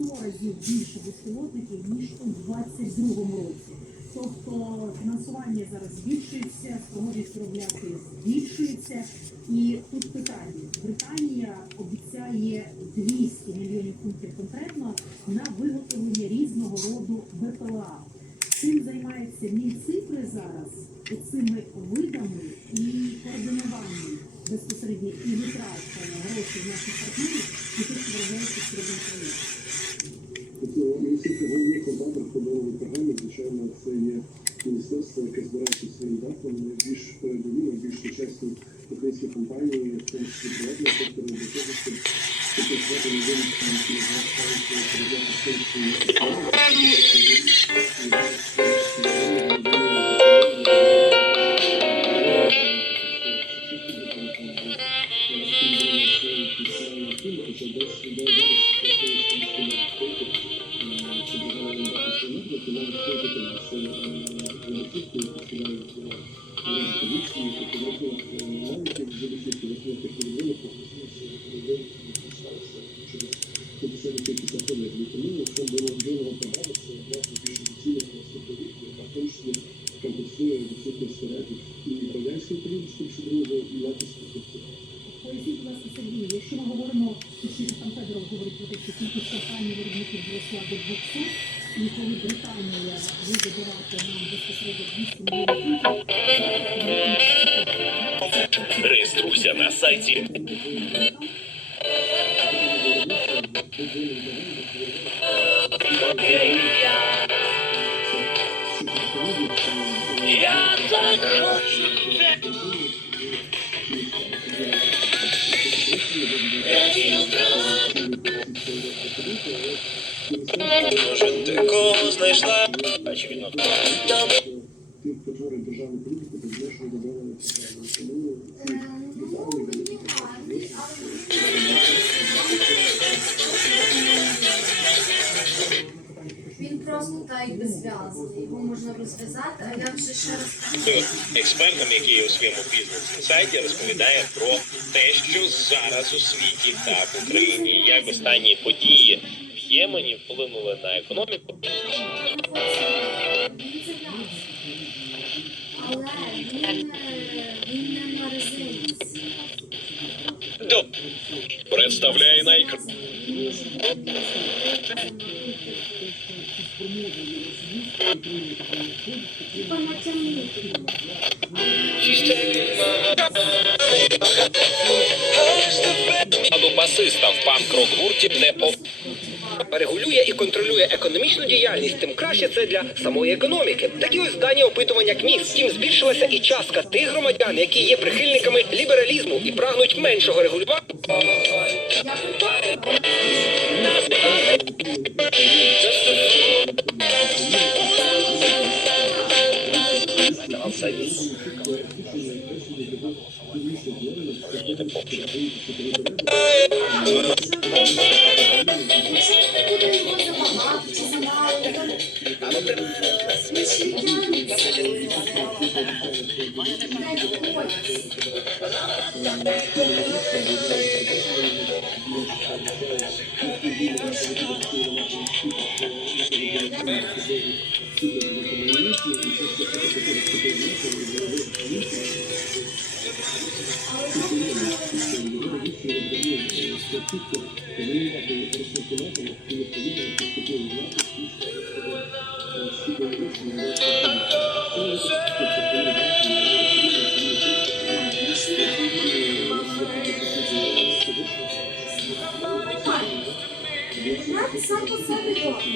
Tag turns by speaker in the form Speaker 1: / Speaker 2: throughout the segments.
Speaker 1: 100 разів більше безпілотників, ніж у 22-му році. Тобто фінансування зараз збільшується, спроможність виробляти збільшується. І тут питання: Британія обіцяє 200 мільйонів фунтів конкретно на виготовлення різного роду БПЛА. Цим займаються Мінцифри зараз цими видами і координуванням безпосередньо і витрат грошей наших партнерів, і тих, що виробляється
Speaker 2: Тобто міністерство головних контактів подолали програмі, звичайно, це є міністерство, яке збирається своїм датом найбільш передові, найбільш сучасні українські компанії, в тому числі приватного сектору, для того, щоб працювати на виробництві, які згадують
Speaker 1: якщо ми говоримо, точніше там Федоров говорить про те, що кількість компаній виробників зросла до 200, і коли Британія буде давати нам безпосередньо 200 мільйонів фунтів,
Speaker 3: Реєструйся на сайті Я так хочу. Може, ти кого знайшла? Очевидно, там.
Speaker 2: Ти прозорий державну політику, ти знаєш, що ці державні великі
Speaker 4: Він просто так зв'язаний. Можна розв'язати, а я вже ще раз кажу.
Speaker 3: експертом, який у своєму бізнес-інсайті розповідає про те, що зараз у світі та в Україні, як останні події в Ємені вплинули на економіку.
Speaker 4: Але він, е, він не на резинці.
Speaker 3: Представляє на
Speaker 4: Типа
Speaker 5: басиста в панк-рок гурті не по регулює і контролює економічну діяльність, тим краще це для самої економіки. Такі ось дані опитування КНІС. Втім, збільшилася і частка тих громадян, які є прихильниками лібералізму і прагнуть меншого регулювання.
Speaker 4: Я прикольна. Забагато чи замало, то інші тягнуться. Не відходять. Знаєте, сам по собі добре.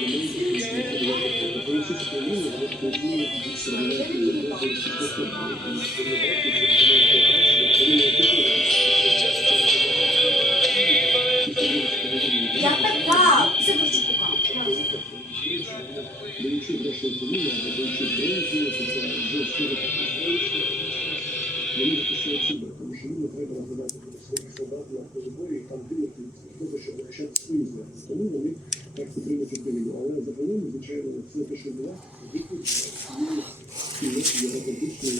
Speaker 2: Не треба розглядати своїх солдат на полі і там дивити того, щоб захищати свої землі. Тому вони так підтримують Україну. Але загалом, звичайно, все те, що була, виклик цієї так євроатлантичної,